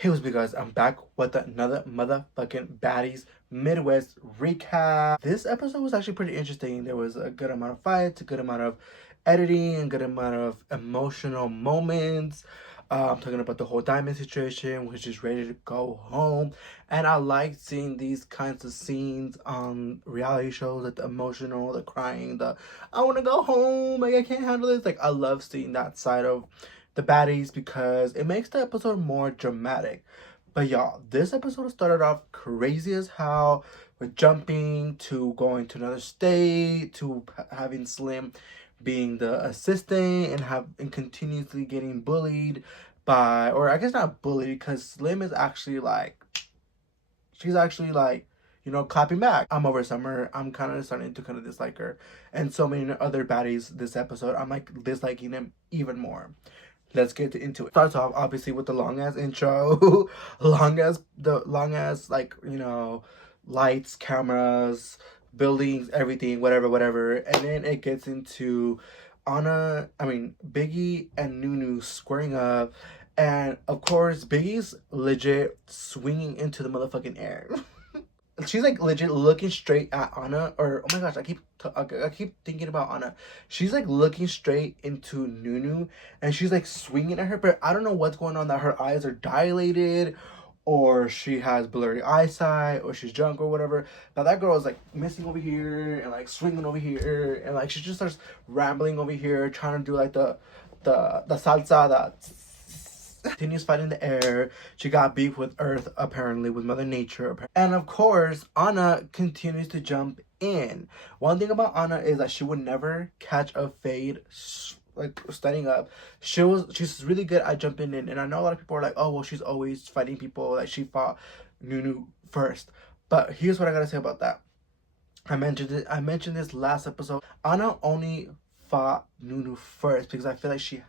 Hey, what's up, guys? I'm back with another motherfucking Baddies Midwest Recap. This episode was actually pretty interesting. There was a good amount of fights, a good amount of editing, a good amount of emotional moments. I'm talking about the whole diamond situation, which is ready to go home. And I like seeing these kinds of scenes on reality shows, like the emotional, the crying, the I want to go home, like I can't handle this. Like I love seeing that side of the baddies because it makes the episode more dramatic. But y'all, this episode started off crazy as hell with jumping to going to another state to having Slim being the assistant and continuously getting bullied by, or I guess not bullied, because Slim is actually like, she's actually like, clapping back. I'm over Summer. I'm kind of starting to kind of dislike her, and so many other baddies this episode. I'm like disliking them even more. Let's get into it. Starts off obviously with the long ass intro, long ass like lights, cameras, buildings, everything, whatever, and then it gets into Biggie and Nunu squaring up, and of course Biggie's legit swinging into the motherfucking air. She's like legit looking straight at Ahna, or oh my gosh, I keep thinking about Ahna. She's like looking straight into Nunu, and she's like swinging at her, but I don't know what's going on. That her eyes are dilated, or she has blurry eyesight, or she's drunk or whatever. But that girl is like missing over here and like swinging over here, and like she just starts rambling over here, trying to do like the salsa that continues fighting the air. She got beef with Earth, apparently, with Mother Nature. And of course, Anna continues to jump in. One thing about Anna is that she would never catch a fade like standing up. She's really good at jumping in. And I know a lot of people are like, oh well, she's always fighting people. Like she fought Nunu first. But here's what I gotta say about that. I mentioned this last episode. Anna only fought Nunu first because I feel like she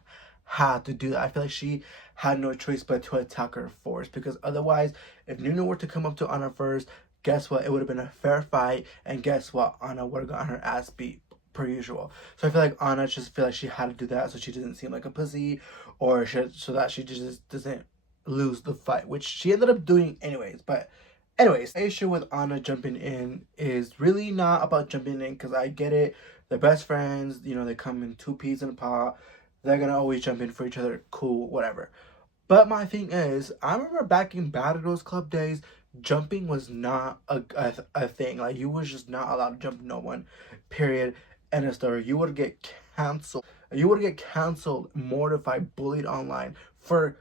had to do that. I feel like she had no choice but to attack her first, because otherwise, if Nunu were to come up to Anna first, guess what? It would have been a fair fight, and guess what? Anna would have gotten her ass beat per usual. So I feel like Anna just feel like she had to do that so she doesn't seem like a pussy, or so that she just doesn't lose the fight, which she ended up doing anyways. But anyways, the issue with Anna jumping in is really not about jumping in, because I get it. They're best friends, they come in two peas in a pod. They're gonna always jump in for each other, cool, whatever. But my thing is, I remember back in Battle Girls Club days, jumping was not a thing. Like, you was just not allowed to jump no one, period, end of story. You would get canceled. You would get canceled, mortified, bullied online for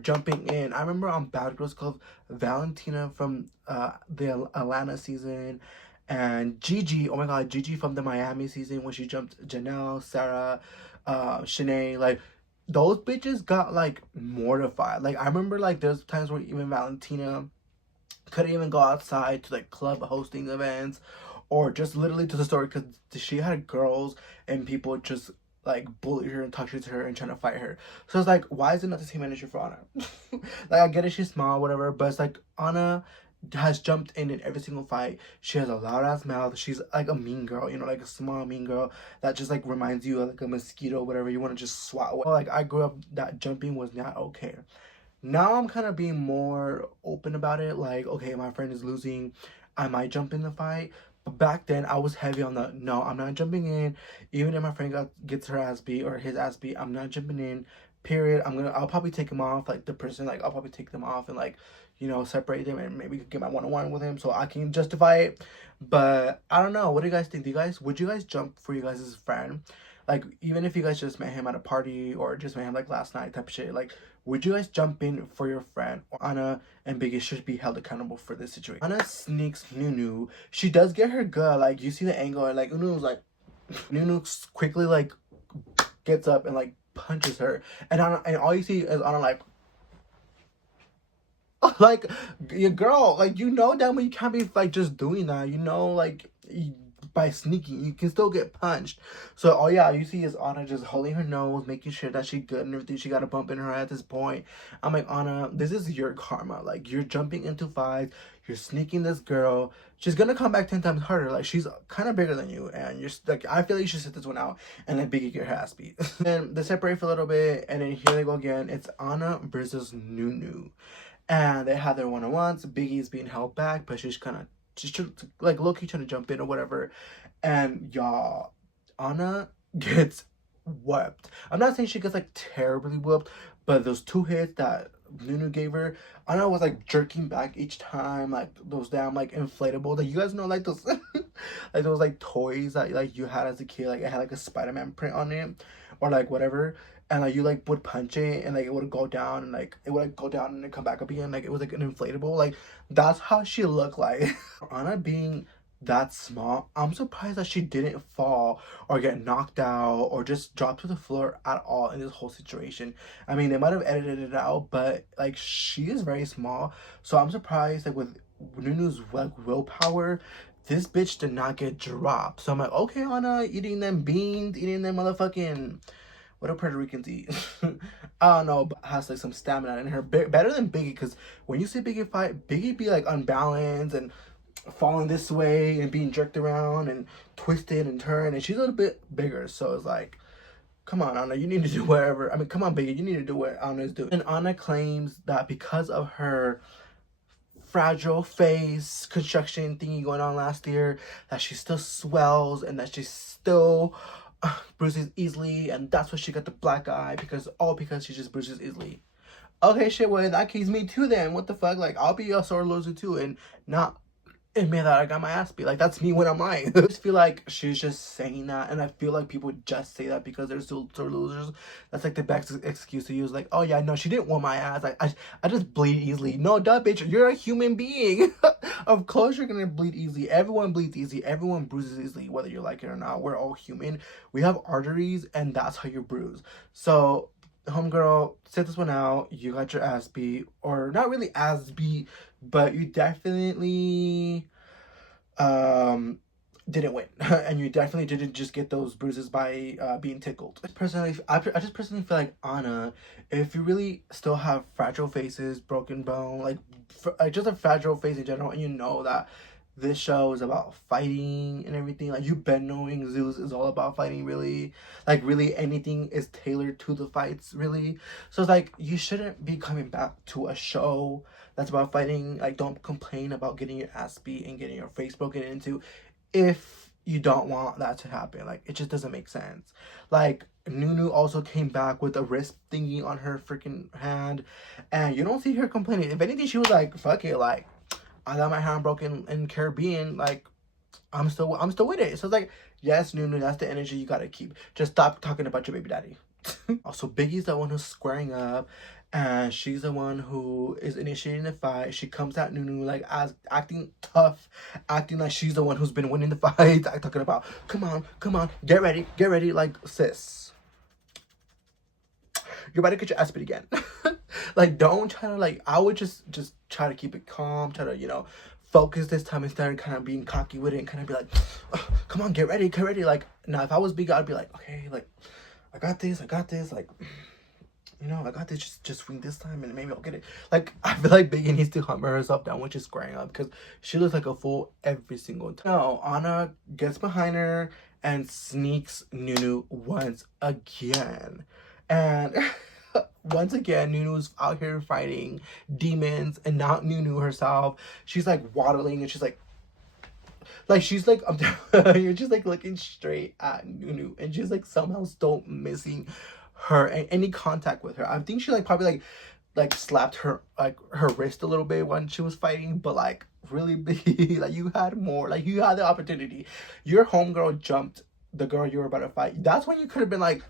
jumping in. I remember on Bad Girls Club, Valentina from the Atlanta season, and Gigi, oh my god, Gigi from the Miami season when she jumped Janelle, Sarah, Shanae, like those bitches got like mortified. Like I remember like there's times where even Valentina couldn't even go outside to like club hosting events, or just literally to the store, because she had girls and people just like bully her and talk shit to her and trying to fight her. So it's like, why is it not the same energy for Anna? Like I get it, she's small, whatever, but it's like Anna has jumped in every single fight. She has a loud ass mouth. She's like a mean girl, like a small mean girl that just like reminds you of like a mosquito, whatever. You want to just swat away. Like I grew up that jumping was not okay. Now I'm kind of being more open about it. Like, okay, my friend is losing, I might jump in the fight. But back then, I was heavy on the no, I'm not jumping in. Even if my friend gets her ass beat or his ass beat, I'm not jumping in. Period. I'll probably take him off. Like the person, like I'll probably take them off and like, separate them and maybe get my one-on-one with him so I can justify it. But I don't know. What do you guys think? Would you guys jump for you guys' friend? Like even if you guys just met him at a party or just met him like last night type of shit. Like would you guys jump in for your friend? Anna and Biggie should be held accountable for this situation. Anna sneaks Nunu. She does get her gut. Like you see the angle, and like Nunu's like Nunu quickly like gets up and like punches her, and all you see is Anna like like your girl, like damn well you can't be like just doing that, like by sneaking. You can still get punched. So all yeah, you see is Ahna just holding her nose, making sure that she's good and everything. She got a bump in her head at this point. I'm like, Ahna, this is your karma. Like, you're jumping into fights, you're sneaking this girl. She's gonna come back 10 times harder. Like, she's kind of bigger than you, and you're like, I feel like you should sit this one out and let Biggie get her ass beat. Then they separate for a little bit, and then here they go again. It's Ahna versus Nunu, and they have their one-on-ones. Biggie's being held back, but she's like low-key trying to jump in or whatever. And y'all, Ahna gets whooped. I'm not saying she gets like terribly whooped, but those 2 hits that Nunu gave her, Ahna was like jerking back each time, like those damn like inflatable that you guys know, like those like those like toys that like you had as a kid, like it had like a Spider-Man print on it or like whatever, and like you like would punch it and like it would go down and like it would like go down and then come back up again, like it was like an inflatable. Like that's how she looked like. Ahna being that small, I'm surprised that she didn't fall or get knocked out or just drop to the floor at all in this whole situation. I mean, they might have edited it out, but like she is very small, so I'm surprised like with Nunu's like willpower, this bitch did not get dropped. So I'm like, okay, Ahna, eating them beans, eating them motherfucking, what do Puerto Ricans eat? I don't know, but has like some stamina in her. Better than Biggie, because when you see Biggie fight, Biggie be like unbalanced and falling this way and being jerked around and twisted and turned, and she's a little bit bigger, so it's like, come on, Ahna, you need to do whatever. I mean, come on, Biggie, you need to do what Ahna is doing. And Ahna claims that because of her fragile face construction thingy going on last year, that she still swells and that she still bruises easily, and that's why she got the black eye, because she just bruises easily. Okay, shit, well, in that case, me too then. What the fuck? Like, I'll be a sore loser too and not admit that I got my ass beat. Like, that's me when I'm lying. I just feel like she's just saying that, and I feel like people just say that because they're still sore losers. That's like the best excuse to use. Like, oh yeah, no, she didn't want my ass. I just bleed easily. No, duh, bitch, you're a human being. Of course you're gonna bleed easily. Everyone bleeds easy. Everyone bruises easily, whether you like it or not. We're all human. We have arteries, and that's how you bruise. So, homegirl, sit this one out. You got your ass beat, or not really ass beat, but you definitely didn't win. And you definitely didn't just get those bruises by being tickled. Personally, I just personally feel like Ahna, if you really still have fragile faces, broken bone, like just a fragile face in general, and you know that this show is about fighting and everything, like you've been knowing Zeus is all about fighting, really, like really anything is tailored to the fights, really. So it's like, you shouldn't be coming back to a show that's about fighting. Like, don't complain about getting your ass beat and getting your face broken into if you don't want that to happen. Like, it just doesn't make sense. Like, Nunu also came back with a wrist thingy on her freaking hand, and you don't see her complaining. If anything, she was like, fuck it, like, I got my hand broken in Caribbean, like, I'm still with it. So it's like, yes, Nunu, that's the energy you gotta keep. Just stop talking about your baby daddy. Also, Biggie's the one who's squaring up, and she's the one who is initiating the fight. She comes at Nunu like as acting tough, acting like she's the one who's been winning the fight. Talking about, come on, get ready, like, sis, you're about to get your ass beat again. Like, don't try to, like, I would just try to keep it calm, try to, you know, focus this time instead of kind of being cocky with it and kind of be like, oh, come on, get ready. Like, now if I was big, I'd be like, okay, like, I got this, like, you know, I got this, just swing this time and maybe I'll get it. Like, I feel like Biggie needs to humble herself down when she's squaring up, because she looks like a fool every single time. No, Ahna gets behind her and sneaks Nunu once again. And once again, Nunu's out here fighting demons and not Nunu herself. She's like waddling and she's like you're just like looking straight at Nunu, and she's like somehow still missing her and any contact with her. I think she like probably like slapped her like her wrist a little bit when she was fighting, but like really big. Like, you had more, like you had the opportunity. Your homegirl jumped the girl you were about to fight. That's when you could have been like,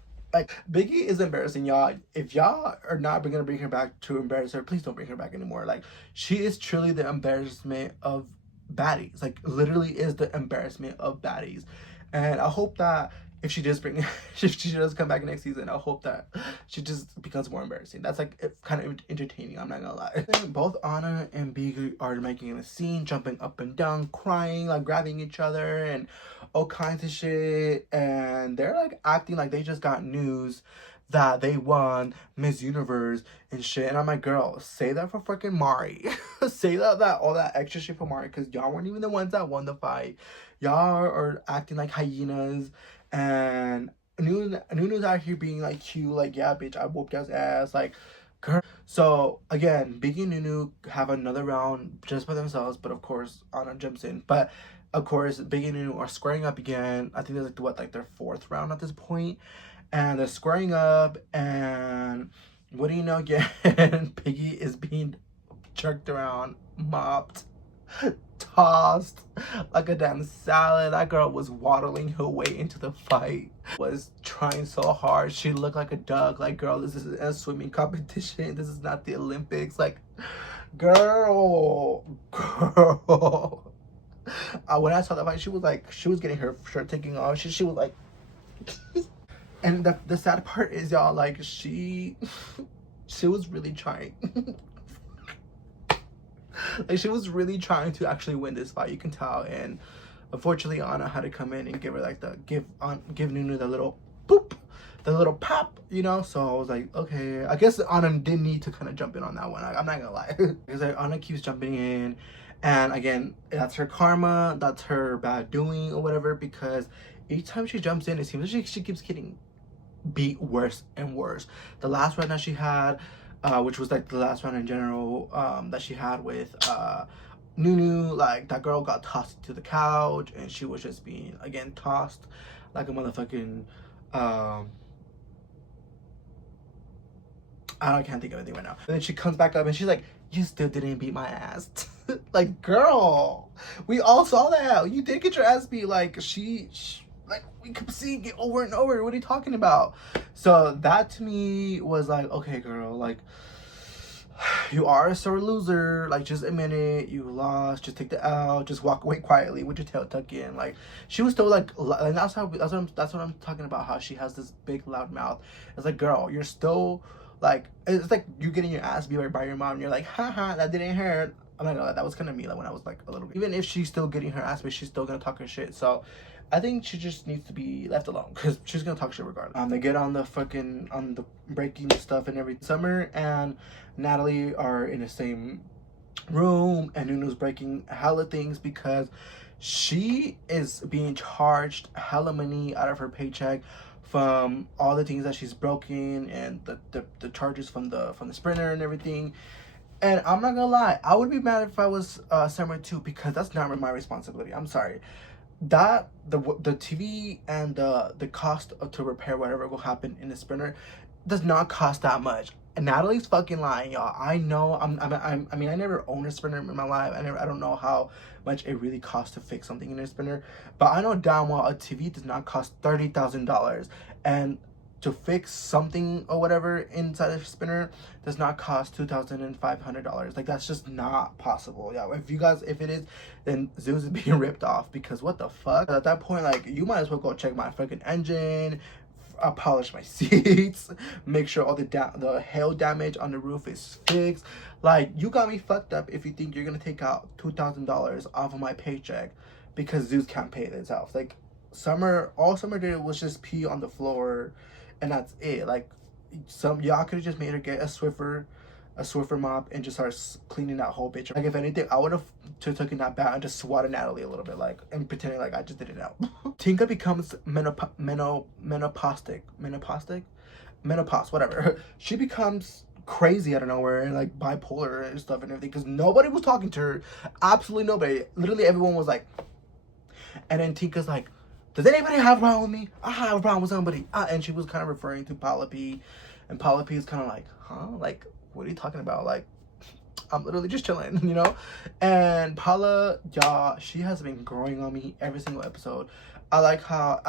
Biggie is embarrassing, y'all. If y'all are not gonna bring her back to embarrass her, please don't bring her back anymore. Like, she is truly the embarrassment of Baddies. Like, literally is the embarrassment of Baddies. And I hope that if she does come back next season, I hope that she just becomes more embarrassing. That's like, it's kind of entertaining, I'm not gonna lie. Both Ahna and Biggie are making a scene, jumping up and down, crying, like grabbing each other, and all kinds of shit, and they're like acting like they just got news that they won Miss Universe and shit. And I'm like, girl, say that for fucking Mari. Say that all that extra shit for Mari, because y'all weren't even the ones that won the fight. Y'all are acting like hyenas, and Nunu's out here being like cute, like, yeah, bitch, I whooped y'all's ass, like, girl. So again, Biggie and Nunu have another round just by themselves, but of course Anna jumps in. But of course, Biggie and Nunu are squaring up again. I think there's like their fourth round at this point, and they're squaring up. And what do you know? Again, Biggie is being jerked around, mopped, tossed like a damn salad. That girl was waddling her way into the fight, was trying so hard. She looked like a duck. Like, girl, this is a swimming competition. This is not the Olympics. Like, girl. When I saw that fight, she was getting her shirt taken off. She was like, and the sad part is, y'all, like, she was really trying. Like, she was really trying to actually win this fight, you can tell. And unfortunately, Anna had to come in and give her like give Nunu the little boop, the little pop, you know. So I was like, okay, I guess Anna did need to kind of jump in on that one. I'm not gonna lie, because like, Anna keeps jumping in, and again, that's her karma, that's her bad doing or whatever, because each time she jumps in, it seems like she keeps getting beat worse and worse. The last round that she had, which was like the last round in general, that she had with Nunu, like, that girl got tossed to the couch, and she was just being, again, tossed like a motherfucking I can't think of anything right now. And then she comes back up and she's like, you still didn't beat my ass. Like, girl, we all saw that. You did get your ass beat. Like, she like, we could see it over and over. What are you talking about? So that to me was like, okay, girl, like, you are a sore loser. Like, just admit it. You lost. Just take the L. Just walk away quietly with your tail tucked in. Like, she was still like that's what I'm talking about. How she has this big loud mouth. It's like, girl, you're still like, it's like you getting your ass beat by your mom. And you're like, haha, that didn't hurt. I'm not gonna lie, that was kind of me. Like, when I was like a little bit. Even if she's still getting her ass beat, she's still gonna talk her shit. So I think she just needs to be left alone, because she's gonna talk shit regardless. They get on the breaking stuff and everything. Summer and Natalie are in the same room, and Nunu's breaking hella things because she is being charged hella money out of her paycheck from all the things that she's broken, and the charges from the sprinter and everything. And I'm not gonna lie, I would be mad if I was Summer too, because that's not my responsibility. I'm sorry. That the TV and the cost to repair whatever will happen in the sprinter does not cost that much. And Natalie's fucking lying, y'all. I know. I mean, I never owned a sprinter in my life. I don't know how much it really costs to fix something in a sprinter, but I know damn well a TV does not cost $30,000, and to fix something or whatever inside a spinner does not cost $2,500. Like, that's just not possible. Yeah, if it is, then Zeus is being ripped off, because what the fuck? At that point, like, you might as well go check my freaking engine, polish my seats, make sure all the hail damage on the roof is fixed. Like, you got me fucked up if you think you're gonna take out $2,000 off of my paycheck because Zeus can't pay it itself. Like, all Summer did was just pee on the floor, and that's it. Like, y'all could have just made her get a Swiffer mop and just start cleaning that whole bitch. Like, if anything, I would have taken that bat and just swatted Natalie a little bit, like, and pretending like I just didn't know. Tinka becomes menopause, whatever. She becomes crazy out of nowhere and like bipolar and stuff and everything, because nobody was talking to her. Absolutely nobody. Literally everyone was like, and then Tinka's like, does anybody have a problem with me? I have a problem with somebody. And she was kind of referring to Paula P. And Paula P is kind of like, huh? Like, what are you talking about? Like, I'm literally just chilling, you know? And Paula, y'all, she has been growing on me every single episode. I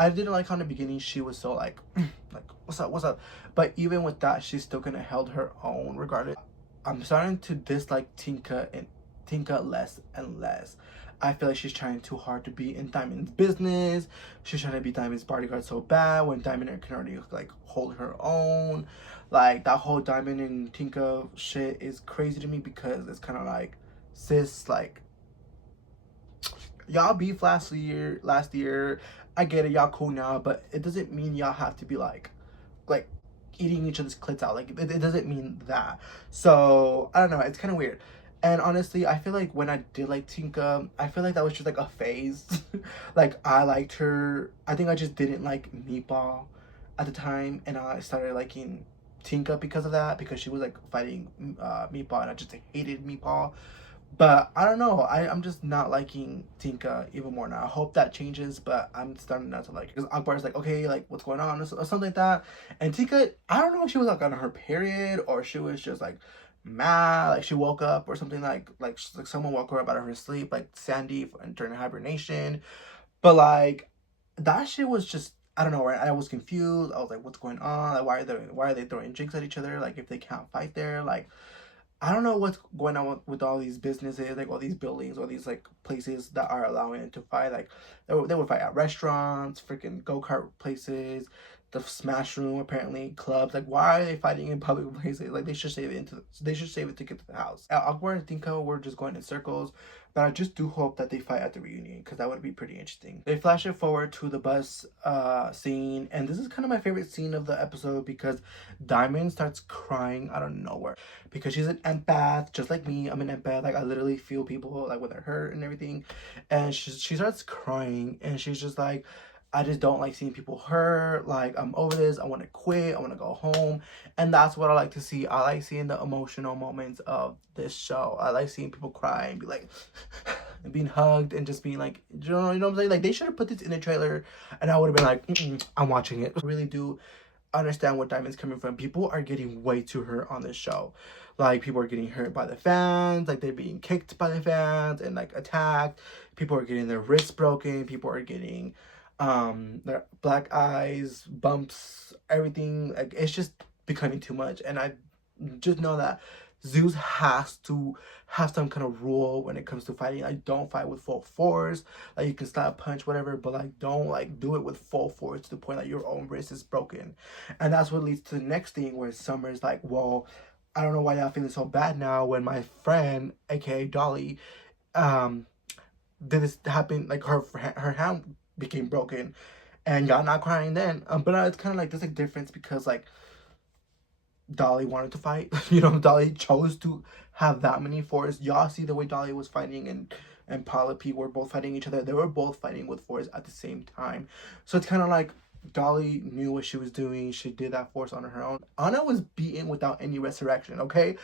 didn't like how in the beginning she was so like, like, what's up? But even with that, she's still kind of held her own regardless. I'm starting to dislike Tinka less and less. I feel like she's trying too hard to be in Diamond's business. She's trying to be Diamond's bodyguard so bad when Diamond can already like hold her own. Like, that whole Diamond and Tinka shit is crazy to me, because it's kind of like, sis, like, y'all beef last year. I get it, y'all cool now, but it doesn't mean y'all have to be like eating each other's clits out. Like it doesn't mean that. So I don't know. It's kind of weird. And honestly, I feel like when I did like Tinka, I feel like that was just like a phase. Like I liked her. I think I just didn't like Meatball at the time, and I started liking Tinka because of that, because she was like fighting Meatball, and I just hated Meatball. But I don't know. I'm just not liking Tinka even more now. I hope that changes, but I'm starting not to like it. Because Akbar's like, okay, like, what's going on? Or something like that. And Tinka, I don't know if she was like on her period or she was just like mad. Like she woke up or something, like someone woke her up out of her sleep, like Sandy during hibernation. But like, that shit was just, I don't know, right? I was confused. I was like, what's going on? Like, why are they throwing jigs at each other? Like, if they can't fight there, like, I don't know what's going on with all these businesses, like all these buildings, all these like places that are allowing it to fight. Like they would fight at restaurants, freaking go kart places, the Smash Room, apparently clubs. Like why are they fighting in public places? Like they should save it to get to the house. Akbar and Tinko were just going in circles, but I just do hope that they fight at the reunion, because that would be pretty interesting. They flash it forward to the bus scene, and this is kind of my favorite scene of the episode, because Diamond starts crying out of nowhere, because she's an empath, just like me. I'm an empath. Like I literally feel people like when they're hurt and everything, and she starts crying, and she's just like, I just don't like seeing people hurt. Like I'm over this. I want to quit. I want to go home, and that's what I like to see. I like seeing the emotional moments of this show. I like seeing people cry and be like, and being hugged and just being like, you know what I'm saying? Like they should have put this in the trailer, and I would have been like, I'm watching it. I really do understand where Diamond's coming from. People are getting way too hurt on this show. Like people are getting hurt by the fans, like they're being kicked by the fans and like attacked. People are getting their wrists broken. People are getting their black eyes, bumps, everything. Like it's just becoming too much. And I just know that Zeus has to have some kind of rule when it comes to fighting. Like don't fight with full force. Like you can slap, punch, whatever, but like don't like do it with full force to the point that your own wrist is broken. And that's what leads to the next thing, where Summer's like, well, I don't know why y'all feeling so bad now when my friend, aka Dolly, um, did this happen, like her hand became broken, and y'all not crying then. But it's kind of like there's a difference, because like Dolly wanted to fight. You know, Dolly chose to have that many force. Y'all see the way Dolly was fighting, and Paula P were both fighting each other. They were both fighting with force at the same time. So it's kind of like Dolly knew what she was doing. She did that force on her own. Anna was beaten without any resurrection, okay?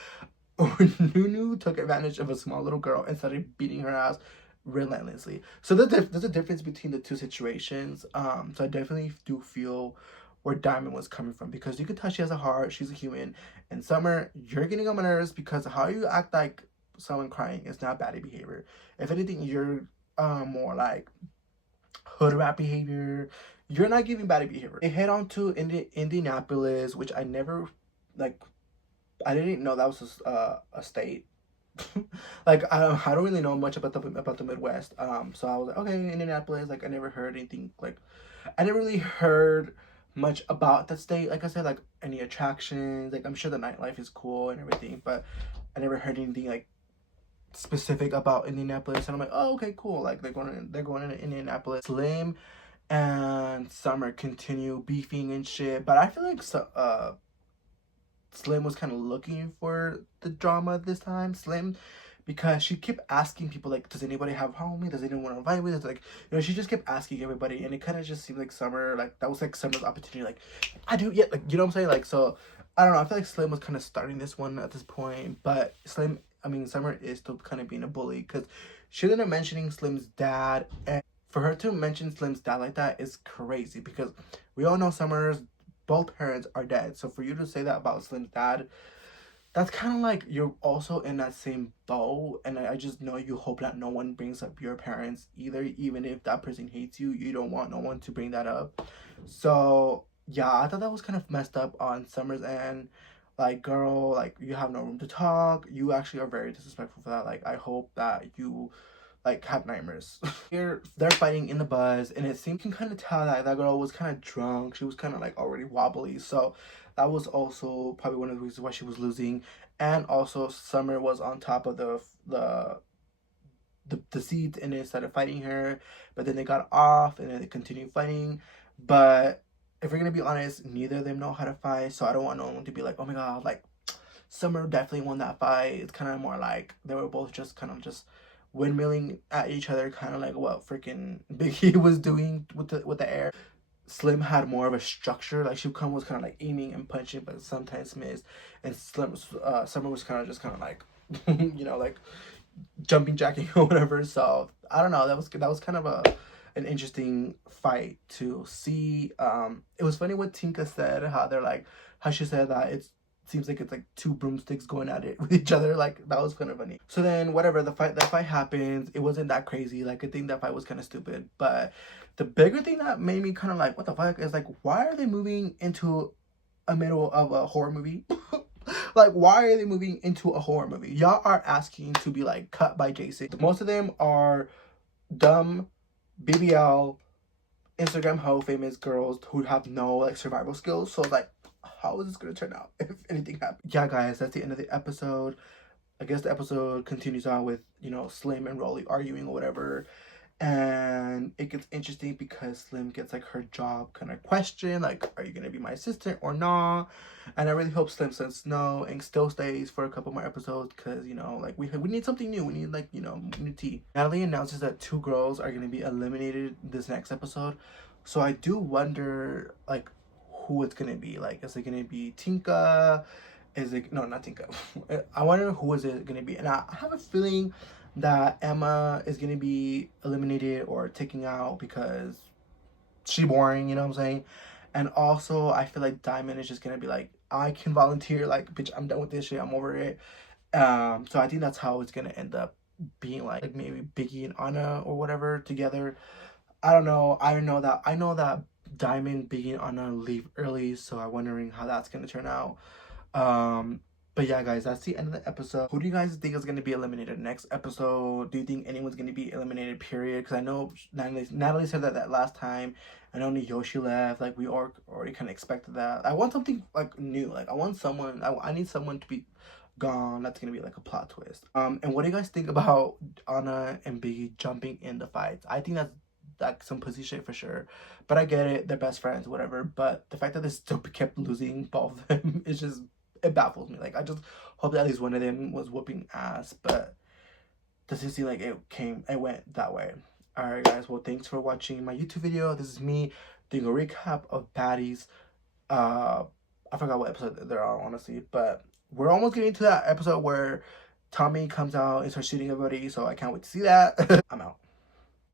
Nunu took advantage of a small little girl and started beating her ass relentlessly. So there's a difference between the two situations. So I definitely do feel where Diamond was coming from, because you can tell she has a heart, she's a human. And Summer, you're getting on my nerves, because how you act like someone crying is not baddie behavior. If anything, you're more like hood rat behavior. You're not giving baddie behavior. They head on to Indianapolis, which I never like. I didn't know that was a state. Like I don't really know much about the Midwest. So I was like, okay, Indianapolis. Like I never heard anything. Like I never really heard much about that state. Like I said, like any attractions. Like I'm sure the nightlife is cool and everything, but I never heard anything like specific about Indianapolis. And I'm like, oh, okay, cool. Like they're going into Indianapolis. Slim and Summer continue beefing and shit, but I feel like Slim was kind of looking for the drama this time. Slim, because she kept asking people like, does anybody have homie? Does anyone want to invite me? It's like, she just kept asking everybody, and it kind of just seemed like Summer, like that was like Summer's opportunity. Like, I do, yeah, like what I'm saying. Like, so I don't know. I feel like Slim was kind of starting this one at this point, but Summer is still kind of being a bully, because she ended up mentioning Slim's dad, and for her to mention Slim's dad like that is crazy, because we all know Summer's both parents are dead. So for you to say that about Slim's dad, that's kind of like you're also in that same boat. And I just know you hope that no one brings up your parents either. Even if that person hates you, you don't want no one to bring that up. So yeah, I thought that was kind of messed up on Summer's end. Like, girl, like you have no room to talk. You actually are very disrespectful for that. Like, I hope that you like have nightmares. Here they're fighting in the bus, and it seemed, you can kind of tell that that girl was kind of drunk. She was kind of like already wobbly, so that was also probably one of the reasons why she was losing. And also Summer was on top of the seats, and they started fighting her, but then they got off and then they continued fighting. But if we're gonna be honest, neither of them know how to fight, so I don't want no one to be like, oh my god, like Summer definitely won that fight. It's kind of more like they were both just kind of just windmilling at each other, kind of like what freaking Biggie was doing with the air. Slim had more of a structure. Like she was kind of like aiming and punching, but sometimes missed. And Summer was kind of just kind of like, like jumping jacking or whatever. So I don't know. That was kind of an interesting fight to see. It was funny what Tinka said. How she said that it seems like it's like two broomsticks going at it with each other. Like that was kind of funny. So then whatever, that fight happens. It wasn't that crazy. Like I think that fight was kind of stupid. But the bigger thing that made me kind of like, what the fuck, is like, why are they moving into a middle of a horror movie? Like, why are they moving into a horror movie? Y'all are asking to be like cut by Jason. Most of them are dumb BBL Instagram hoe famous girls who have no like survival skills. So like, how is this gonna turn out if anything happens? Yeah, guys, that's the end of the episode. I guess the episode continues on with Slim and Rolly arguing or whatever. And it gets interesting because Slim gets like her job kind of question, like, are you gonna be my assistant or not? And I really hope Slim says no and still stays for a couple more episodes, because like we need something new. We need like new tea. Natalie announces that 2 girls are gonna be eliminated this next episode, so I do wonder like who it's gonna be. Like, is it gonna be Tinka? Is it no, not Tinka? I wonder who is it gonna be, and I have a feeling that Emma is gonna be eliminated or taken out because she boring, you know what I'm saying? And also I feel like Diamond is just gonna be like, I can volunteer, like, bitch, I'm done with this shit, I'm over it. So I think that's how it's gonna end up being, like maybe Biggie and Ahna or whatever together. I don't know. I know that Diamond, Biggie, and Anna leave early, so I'm wondering how that's gonna turn out. But yeah, guys, that's the end of the episode. Who do you guys think is gonna be eliminated next episode? Do you think anyone's gonna be eliminated? Period. Because I know Natalie said that last time. I know Yoshi left. Like we already kind of expected that. I want something like new. Like I want someone. I need someone to be gone. That's gonna be like a plot twist. And what do you guys think about Anna and Biggie jumping in the fights? I think that's like some pussy shit for sure, but I get it, they're best friends, whatever. But the fact that they still kept losing both of them is just, it baffles me. Like I just hope that at least one of them was whooping ass, but doesn't seem like it went that way. All right, guys, well, thanks for watching my YouTube video. This is me doing a recap of Baddies. I forgot what episode they're on, honestly, but we're almost getting to that episode where Tommy comes out and starts shooting everybody, so I can't wait to see that. I'm out.